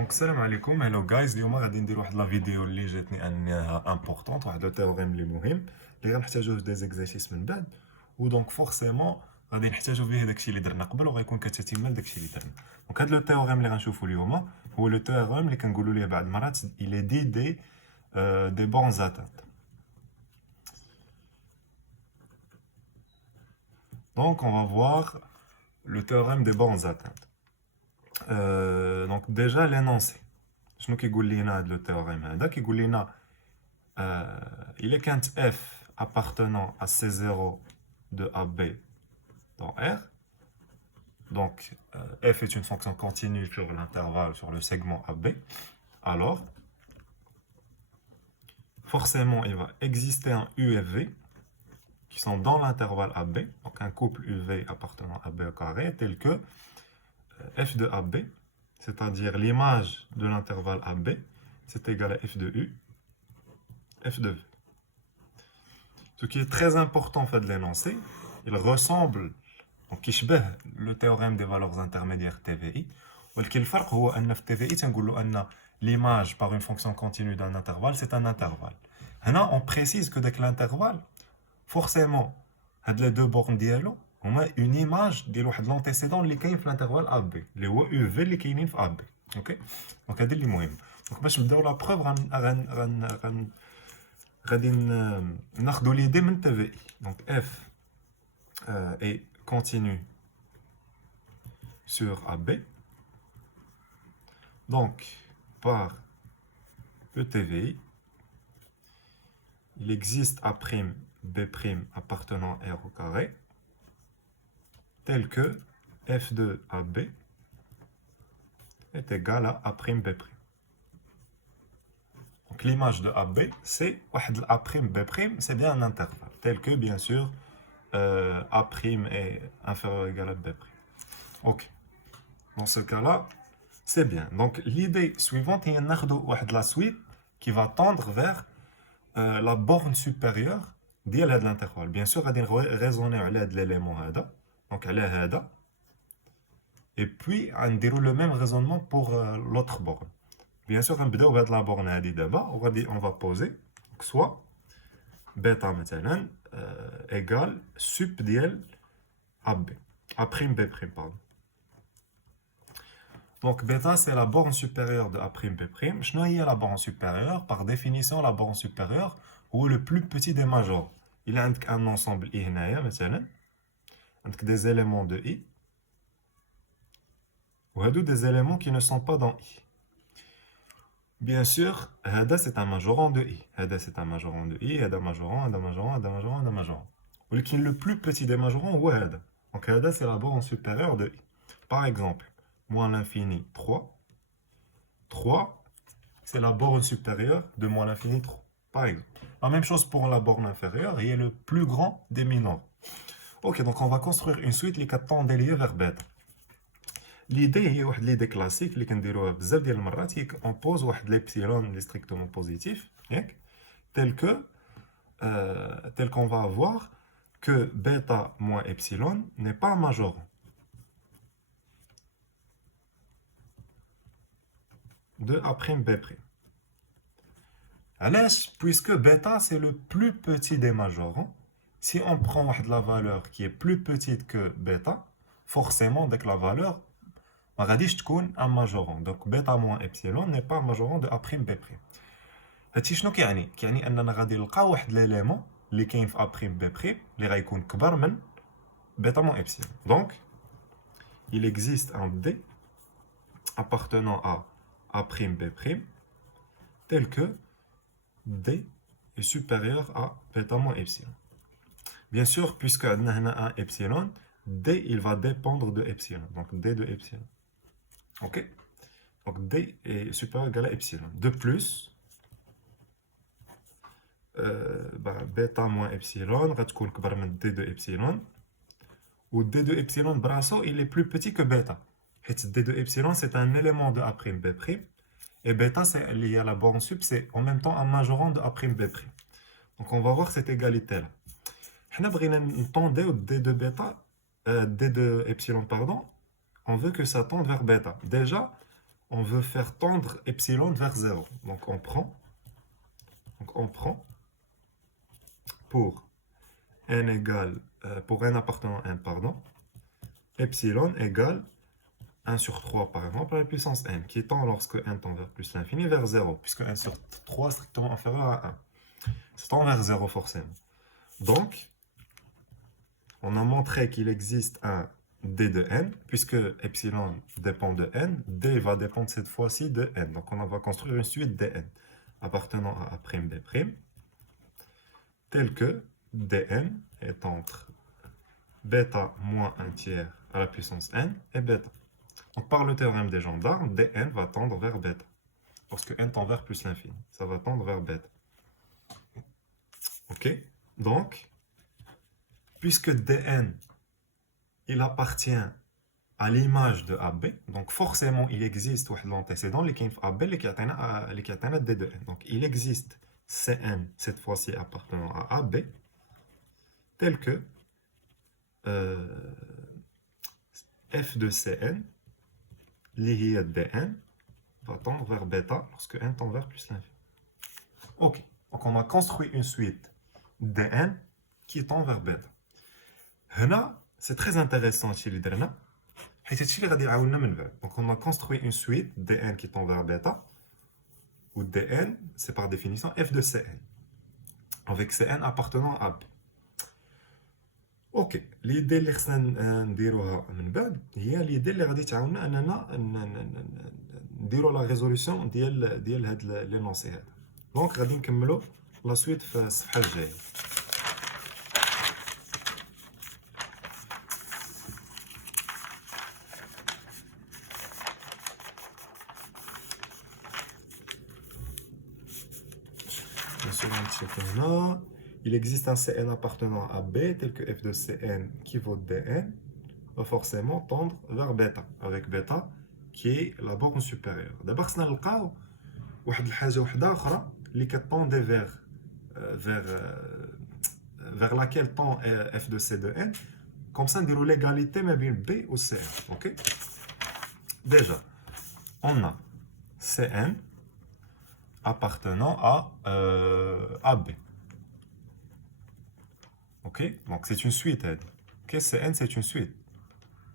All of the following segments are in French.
دونك السلام عليكم. هلو جايز، اليوم غادي ندير واحد لا فيديو اللي جاتني انها امبورطونط، واحد لو تيوريم اللي مهم اللي غنحتاجوه في دي زيكزارسيس من بعد. ودونك فورسيمون غادي نحتاجو فيه داكشي اللي درنا قبل وغيكون كتتمه داكشي اللي درنا. دونك هاد لو تيوريم اللي غنشوفو اليوم هو لو تيوريم اللي كنقولوا ليه بعض المرات il dit des bonnes atteintes. Donc on va voir le théorème des bonnes atteintes. Donc déjà l'énoncé. شنو كيقول لينا هاد لو تيوريم هذا؟ كيقول لينا il est quand f appartenant à C0 de AB dans R. Donc f est une fonction continue sur l'intervalle, sur le segment AB. Alors forcément il va exister un U et V qui sont dans l'intervalle AB, donc un couple UV appartenant à B au carré tel que f de AB, c'est-à-dire l'image de l'intervalle AB, c'est égal à f de U, f de V. Ce qui est très important en fait de l'énoncer, il ressemble, donc يشبه le théorème des valeurs intermédiaires TVI, ولكن الفرق هو أن في TVI تنقولوا أن l'image par une fonction continue d'un intervalle c'est un intervalle. هنا on précise que dès que l'intervalle, forcément, هاد les deux bornes ديالو هما une image ديال واحد l'antécédent اللي كاين في l'intervalle AB اللي هو UV اللي كاينين في AB. اوكي دونك هذا اللي مهم. دونك باش نبداو لا بروف غادي ناخذوا ليدي من TVI. Donc f est continu sur AB. Donc par le TVI, il existe A' B' appartenant à R au carré tel que f de AB est égal à A'B'. Donc l'image de AB, c'est A'B', c'est bien un intervalle, tel que bien sûr A' est inférieur ou égal à B'. Ok, dans ce cas-là, c'est bien. Donc l'idée suivante est la suite qui va tendre vers la borne supérieure de l'intervalle. Bien sûr, on va raisonner sur l'élément هذا. Donc هذا. Et puis on déroule le même raisonnement pour l'autre borne. Bien sûr, on va commencer la borne هذه d'abord. On va poser soit bêta مثلا égale sup ديال AB. A'B', pardon. Donc bêta c'est la borne supérieure de A'B'. شنو هي la borne supérieure? Par définition, la borne supérieure هو le plus petit des majeurs. Il y a un ensemble I هنايا مثلا. عندك des éléments de I. وهادو des éléments qui ne sont pas dans I. Bien sûr, هذا c'est un majorant de I. هذا c'est un majorant de I, هذا majorant, هذا majorant, هذا majorant, هذا majorant. ولكن le plus petit des majorants هو هذا. Donc هذا c'est la borne supérieure de I. Par exemple, moins l'infini 3. 3, c'est la borne supérieure de moins l'infini 3. Par exemple. La même chose pour la borne inférieure, il est le plus grand des mineurs. Ok, donc on va construire une suite qui tend déliée vers bêta. L'idée est une idée classique اللي كنديروها بزاف ديال المرات هي on pose واحد l'epsilon اللي strictement positif, tel qu'on va avoir que bêta moins epsilon n'est pas un majorant de A'B'. علاش? Puisque bêta c'est le plus petit des majorants. Si on prend la valeur qui est plus petite que bêta, forcément dès que la valeur ما غاديش تكون un majorant. Donc bêta moins epsilon n'est pas un majorant de A'B'. هادشي شنو كيعني؟ كيعني اننا غادي نلقاو واحد ليليمون اللي كاين في A'B' اللي غيكون كبر من bêta moins epsilon. Donc il existe un D appartenant à A'B' tel que D est supérieur à bêta moins epsilon. Bien sûr, puisque on a un epsilon, D il va dépendre de epsilon. Donc D de epsilon. Ok? Donc D est supérieur ou égal à epsilon. De plus, bêta moins epsilon va être كبر من D de epsilon. Ou D de epsilon brasso, il est plus petit que bêta. Et D de epsilon, c'est un élément de A'B'. Et bêta, c'est lié à la borne sup, c'est en même temps un majorant de A'B'. Donc on va voir cette égalité-là. On a D de bêta, D de epsilon, pardon. On veut que ça tende vers bêta. Déjà, on veut faire tendre epsilon vers 0. Donc on prend pour n égale, pour n appartenant à n, pardon, epsilon égale 1 sur 3 par exemple à la puissance n, qui tend lorsque n tend vers plus l'infini vers 0, puisque 1 sur 3 est strictement inférieur à 1. Ça tend vers 0 forcément. Donc, on a montré qu'il existe un d de n, puisque epsilon dépend de n, d va dépendre cette fois-ci de n. Donc on va construire une suite dn appartenant à a'b', tel que dn est entre bêta moins 1 tiers à la puissance n et bêta. Donc par le théorème des gendarmes, dn va tendre vers bêta. Lorsque n tend vers plus l'infini, ça va tendre vers bêta. Ok? Donc, puisque dn, il appartient à l'image de AB, donc forcément il existe l'antécédent qui est AB qui atteint D de n. Donc il existe Cn, cette fois-ci appartenant à AB, tel que f de Cn, lié à Dn, va tendre vers bêta lorsque n tend vers plus l'infini. Ok, donc on a construit une suite Dn qui tend vers bêta. Là, c'est très intéressant chez les derniers. Donc on a construit une suite dn qui tend vers bêta, où dn c'est par définition f de cn, avec cn appartenant à b. Ok, l'idée اللي خصنا نديروها من بعد هي l'idée اللي غادي تعاوننا اننا نديروا لا ريزوليوشن ديال هاد لينونسي هذا. دونك غادي نكملوا لا سويت في الصفحه الجايه. Il existe un Cn appartenant à B tel que f de Cn qui vaut Dn va forcément tendre vers bêta, avec bêta qui est la borne supérieure. D'abord, nous allons voir une chose qui tend vers laquelle tend f de C de n. Comme ça, nous avons l'égalité entre B et Cn. Okay? Déjà, on a Cn appartenant à AB. Ok, donc c'est une suite. Ok, Cn c'est une suite.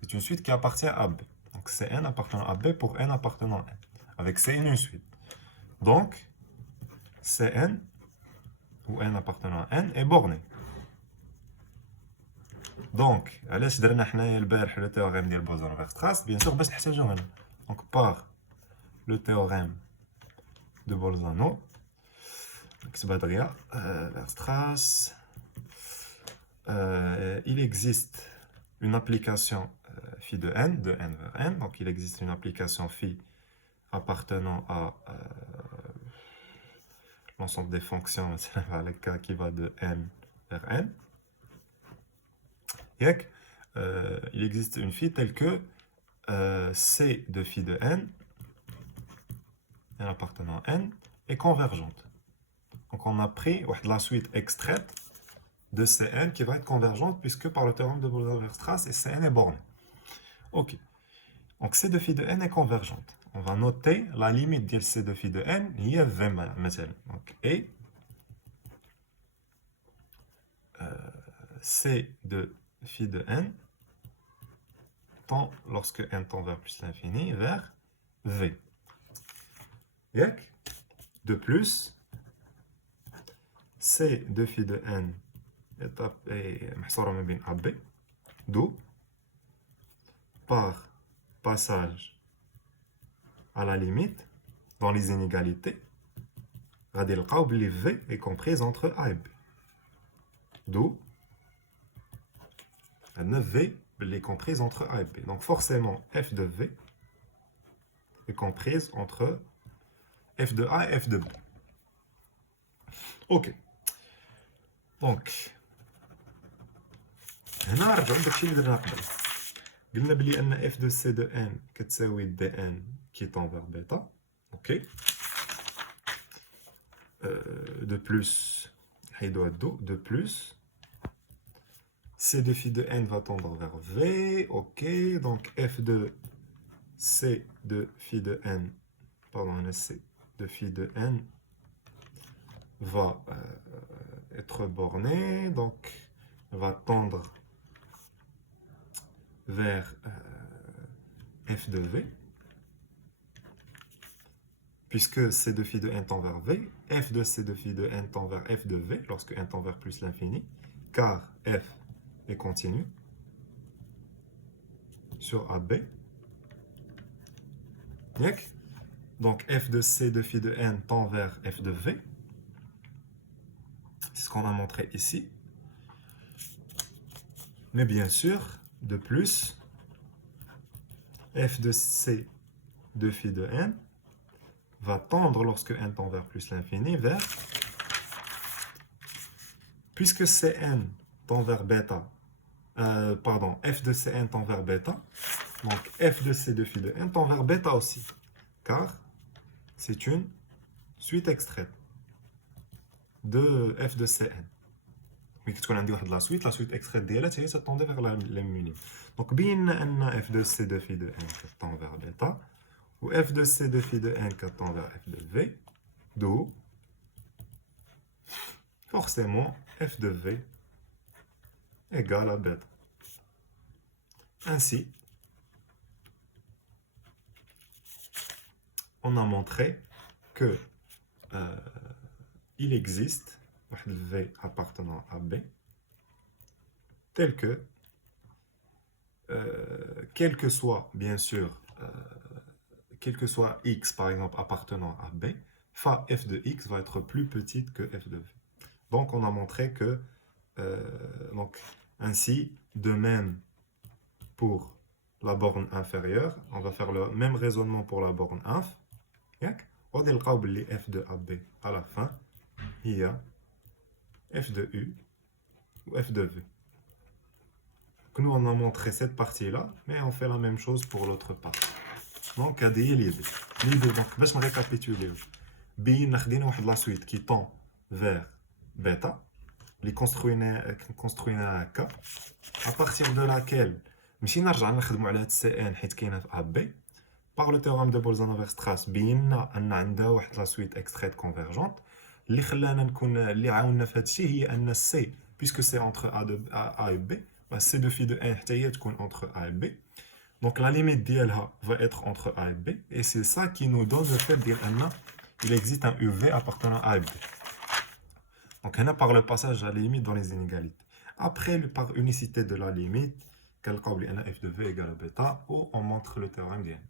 C'est une suite qui appartient à B. Donc Cn appartenant à B pour n appartenant à n. Avec Cn une suite. Donc Cn ou n appartenant à n est borné. Donc, علاش درنا حنايا البارح le théorème ديال Bolzano-Weierstrass, bien sûr باش نحتاجوه هنا. Donc par le théorème de Bolzano, Weierstrass, il existe une application phi de n vers n. Donc il existe une application phi appartenant à l'ensemble des fonctions avec k qui va de n vers n. Et il existe une phi telle que c de phi de n appartenant à n est convergente. Donc on a pris la suite extraite de Cn qui va être convergente puisque par le théorème de Bolzano-Weierstrass, Cn est borné. Ok. Donc C de phi de n est convergente. On va noter la limite de C de phi de n, il y a 20 مثلا. Donc et C de phi de n tend, lorsque n tend vers plus l'infini, vers V. De plus, C de phi de n est محصورة ما بين AB, d'où par passage à la limite dans les inégalités, غادي نلقاو بلي V est comprise entre A et B. D'où V est comprise entre A et B. Donc forcément f de V est comprise entre f de A et f de B. Ok. Donc هنا نرجعو داكشي اللي درنا قبل. قلنا بلي ان f de C de n كتساوي dn qui tend vers bêta. Ok. De plus, de plus, C de phi de n va tendre vers V. Ok. Donc f de C de phi de n, pardon, C de phi de n va être borné, donc va tendre vers f de v, puisque c de phi de n tend vers v, f de c de phi de n tend vers f de v, lorsque n tend vers plus l'infini, car f est continu sur AB. Donc f de c de phi de n tend vers f de v. C'est ce qu'on a montré ici. Mais bien sûr, de plus, f de c de phi de n va tendre, lorsque n tend vers plus l'infini, vers, puisque Cn tend vers bêta, pardon, f de Cn tend vers bêta, donc f de c de phi de n tend vers bêta aussi, car c'est une suite extraite de f de Cn. Mais quand on a la suite extraite d'elle, ça tend vers la minime. Donc, bien f de c de phi de n tend vers bêta, ou f de c de phi de n tend vers f de v, d'où forcément f de v égale à bêta. Ainsi, on a montré que il existe un v appartenant à b tel que, quel que soit, bien sûr, quel que soit x, par exemple, appartenant à b, pha f de x va être plus petite que f de v. Donc, on a montré que, donc, ainsi, de même pour la borne inférieure, on va faire le même raisonnement pour la borne inf. On va dire f de AB à la fin, il y a f de u ou f de v. Donc, nous, on a montré cette partie-là, mais on fait la même chose pour l'autre partie. Donc, هذه هي l'idée. L'idée, donc, باش نريكابيتوليو, بينا خدينا واحد لا سويت qui tend vers bêta, اللي construينا هكا, à partir de laquelle مشينا رجعنا نخدموا على هاد CN حيت كاينه في AB. Par le théorème de Bolzano-Weierstrass, بينا ان عندها واحد لا سويت extraite convergente اللي خلانا نكون اللي عاوننا في هذا الشيء هي ان C, puisque c'est entre A et B, C de phi de n حتى هي تكون entre A et B. Donc la limite d'ILH va être entre A et B, et c'est ça qui nous donne le fait de dire qu'il existe un UV appartenant à A et B. Donc on a par le passage à la limite dans les inégalités. Après, par unicité de la limite, quel câble f de V égale à bêta, ou on montre le théorème d'IN.